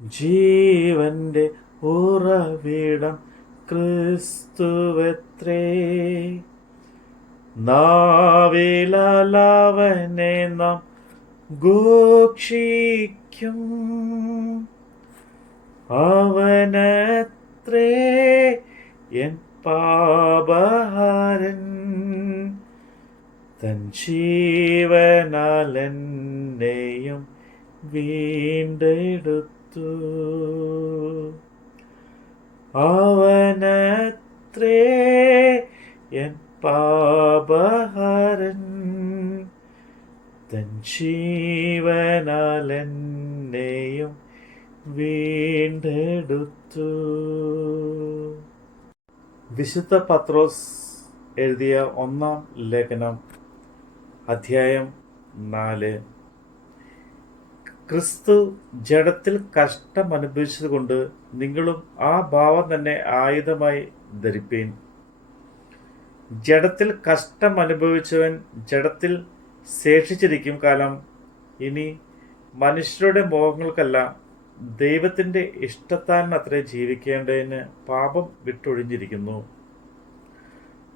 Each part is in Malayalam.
ജീവന്റെ ഉറവിടം ക്രിസ്തുവത്രേ. നാവിലാലവനെ നാം ഘോഷിക്കും. അവനത്രേ എൻ പാപഹരൻ, തൻ ജീവനാൽ എന്നെയും വീണ്ടെടുത്തു. അവനത്രേ എൻ പാപഹരൻ, തൻ ജീവനാൽ എന്നെയും വീണ്ടെടുത്തു. വിശുദ്ധ പത്രോസ് എഴുതിയ 1-ാം ലേഖനം, അധ്യായം 4. ക്രിസ്തു ജഡത്തിൽ കഷ്ടം അനുഭവിച്ചതുകൊണ്ട് നിങ്ങളും ആ ഭാവം തന്നെ ആയുധമായി ധരിപ്പീൻ. ജഡത്തിൽ കഷ്ടം അനുഭവിച്ചവൻ ജഡത്തിൽ ശേഷിച്ചിരിക്കും കാലം ഇനി മനുഷ്യരുടെ മോഹങ്ങൾക്കല്ല, ദൈവത്തിൻ്റെ ഇഷ്ടത്താലിനത്രേ ജീവിക്കേണ്ടതിന് പാപം വിട്ടൊഴിഞ്ഞിരിക്കുന്നു.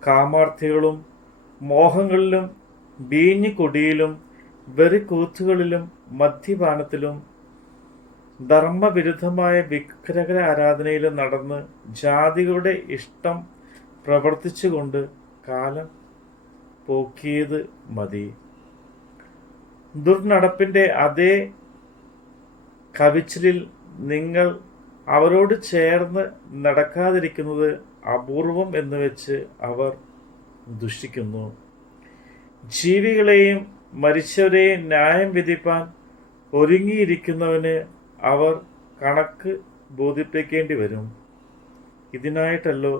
കാമാർത്ഥികളും മോഹങ്ങളിലും വീഞ്ഞുകൊടിയിലും വെറിക്കൂത്തുകളിലും മദ്യപാനത്തിലും ധർമ്മവിരുദ്ധമായ വിഗ്രഹ ആരാധനയിലും നടന്ന് ജാതികളുടെ ഇഷ്ടം പ്രവർത്തിച്ചുകൊണ്ട് കാലം പോക്കിയത് മതി. ദുർനടപ്പിൻ്റെ അതേ കവിച്ചിലിൽ നിങ്ങൾ അവരോട് ചേർന്ന് നടക്കാതിരിക്കുന്നത് അപൂർവം എന്ന് വെച്ച് അവർ ദുഷിക്കുന്നു. ജീവികളെയും മരിച്ചവരെയും ന്യായം വിധിപ്പാൻ ഒരുങ്ങിയിരിക്കുന്നവന് അവർ കണക്ക് ബോധിപ്പിക്കേണ്ടി വരും. ഇതിനായിട്ടല്ലോ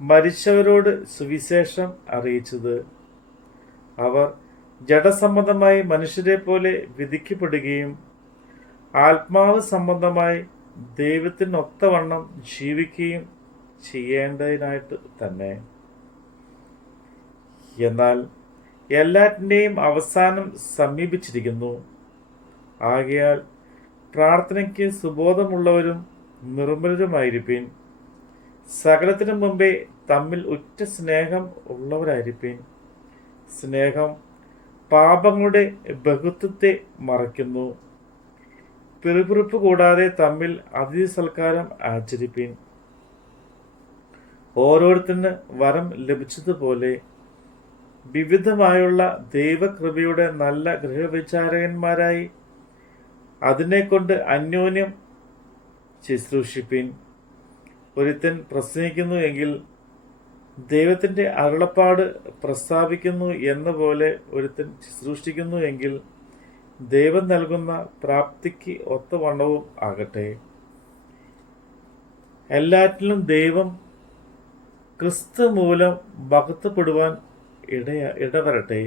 മരിച്ചവരോട് സുവിശേഷം അറിയിച്ചത്. അവർ ജഡസംബന്ധമായി മനുഷ്യരെ പോലെ വിധിക്കപ്പെടുകയും ആത്മാവ് സംബന്ധമായി ദൈവത്തിനൊത്തവണ്ണം ജീവിക്കുകയും ചെയ്യേണ്ടതിനായിട്ട് തന്നെ. എന്നാൽ എല്ലാറ്റിൻ്റെയും അവസാനം സമീപിച്ചിരിക്കുന്നു. ആകയാൽ പ്രാർത്ഥനയ്ക്ക് സുബോധമുള്ളവരും നിർമ്മലരുമായിരിപ്പീൻ. സകലത്തിനു മുമ്പേ തമ്മിൽ ഉറ്റ സ്നേഹം ഉള്ളവരായിരിപ്പീൻ. സ്നേഹം പാപങ്ങളുടെ ബഹുത്വത്തെ മറയ്ക്കുന്നു. പിറുപിറുപ്പ് കൂടാതെ തമ്മിൽ അതിഥി സൽക്കാരം ആചരിപ്പീൻ. ഓരോരുത്തന് വരം ലഭിച്ചതുപോലെ വിവിധമായുള്ള ദൈവകൃപയുടെ നല്ല ഗൃഹവിചാരകന്മാരായി അതിനെക്കൊണ്ട് അന്യോന്യം ശുശ്രൂഷിപ്പീൻ. ഒരുത്തൻ പ്രസംഗിക്കുന്നു എങ്കിൽ ദൈവത്തിൻ്റെ അരുളപ്പാട് പ്രസ്താവിക്കുന്നു എന്ന പോലെ ഒരുത്തൻ ശുശ്രൂഷിക്കുന്നു എങ്കിൽ ദൈവം നൽകുന്ന പ്രാപ്തിക്ക് ഒത്തവണ്ണവും ആകട്ടെ. എല്ലാറ്റിലും ദൈവം ക്രിസ്തു മൂലം മഹത്വപ്പെടുവാൻ ഇടവരട്ടെ.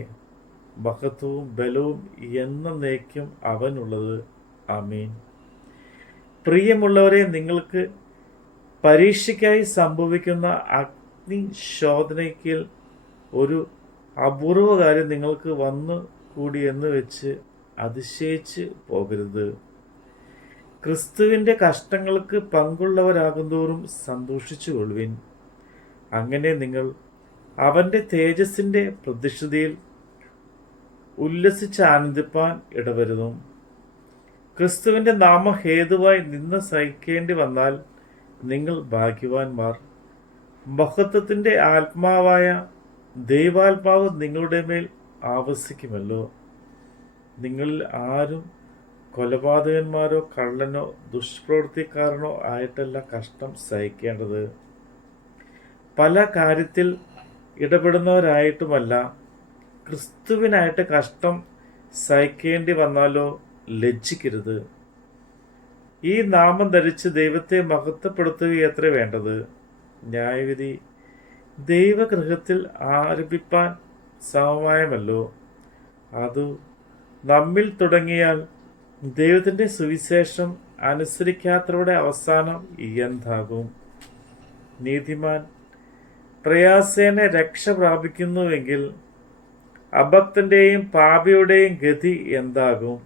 മഹത്വവും ബലവും എന്നേക്കും അവനുള്ളത്. ആമീൻ. പ്രിയമുള്ളവരെ, നിങ്ങൾക്ക് പരീക്ഷയ്ക്കായി സംഭവിക്കുന്ന അഗ്നിശോധനയ്ക്ക് ഒരു അപൂർവ കാര്യം നിങ്ങൾക്ക് വന്നു കൂടി എന്ന് വെച്ച് അതിശയിച്ച് പോകരുത്. ക്രിസ്തുവിൻ്റെ കഷ്ടങ്ങൾക്ക് പങ്കുള്ളവരാകുന്തോറും സന്തോഷിച്ചു കൊള്ളുവിൻ. അങ്ങനെ നിങ്ങൾ അവൻ്റെ തേജസ്സിൻ്റെ പ്രതിഷ്ഠതയിൽ ഉല്ലസിച്ച് ആനന്ദിപ്പാൻ ഇടവരുന്നു. ക്രിസ്തുവിൻ്റെ നാമഹേതുവായി നിന്ന സഹിക്കേണ്ടി വന്നാൽ നിങ്ങൾ ഭാഗ്യവാന്മാർ. മഹത്വത്തിൻ്റെ ആത്മാവായ ദൈവാത്മാവ് നിങ്ങളുടെ മേൽ ആവസിക്കുമല്ലോ. നിങ്ങളിൽ ആരും കൊലപാതകന്മാരോ കള്ളനോ ദുഷ്പ്രവൃത്തിക്കാരനോ ആയിട്ടല്ല കഷ്ടം സഹിക്കേണ്ടത്. പല കാര്യത്തിൽ ഇടപെടുന്നവരായിട്ടുമല്ല, ക്രിസ്തുവിനായിട്ട് കഷ്ടം സഹിക്കേണ്ടി വന്നാലോ ലജ്ജിക്കരുത്. ഈ നാമം ധരിച്ച് ദൈവത്തെ മഹത്വപ്പെടുത്തുകയത്രേ വേണ്ടത്. ന്യായവിധി ദൈവഗൃഹത്തിൽ ആരംഭിപ്പാൻ സമമായമല്ലോ. അത് നമ്മിൽ തുടങ്ങിയാൽ ദൈവത്തിൻ്റെ സുവിശേഷം അനുസരിക്കാത്തവരുടെ അവസാനം എന്താകും? നീതിമാൻ പ്രയാസേന രക്ഷ പ്രാപിക്കുന്നുവെങ്കിൽ അഭക്തൻ്റെയും പാപിയുടെയും ഗതി എന്താകും?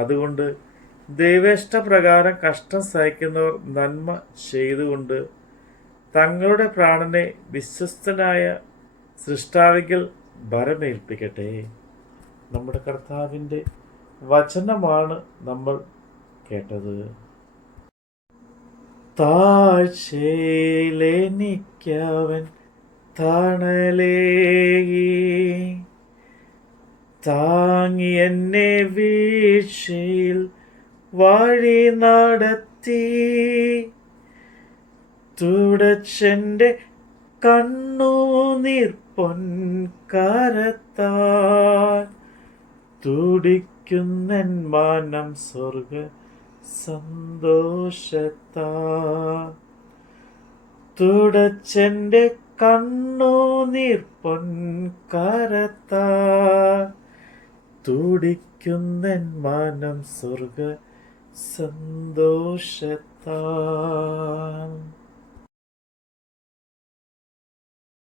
അതുകൊണ്ട് ദൈവേഷ്ടപ്രകാരം കഷ്ടം സഹിക്കുന്നവർ നന്മ ചെയ്തുകൊണ്ട് തങ്ങളുടെ പ്രാണനെ വിശ്വസ്തനായ സൃഷ്ടാവിങ്കിൽ ഭരമേൽപ്പിക്കട്ടെ. നമ്മുടെ കർത്താവിൻ്റെ വചനമാണ് നമ്മൾ കേട്ടത്. താഴ്ചയിലെനിക്കവൻ തണലേകി, താങ്ങി എന്നെ വീഴ്ചയിൽ വഴി നടത്തി, തുടച്ചെൻ്റെ കണ്ണുനീർ പൊൻകരത്താൽ, തുടിക്കുന്നൻ മാനം സ്വർഗ സന്തോഷത്താൽ, തുടച്ചെൻ്റെ കണ്ണുനീർ പൊൻകരത്താൽ, തുടിക്കുന്നൻ മാനം സ്വർഗ സന്തോഷത്താൽ.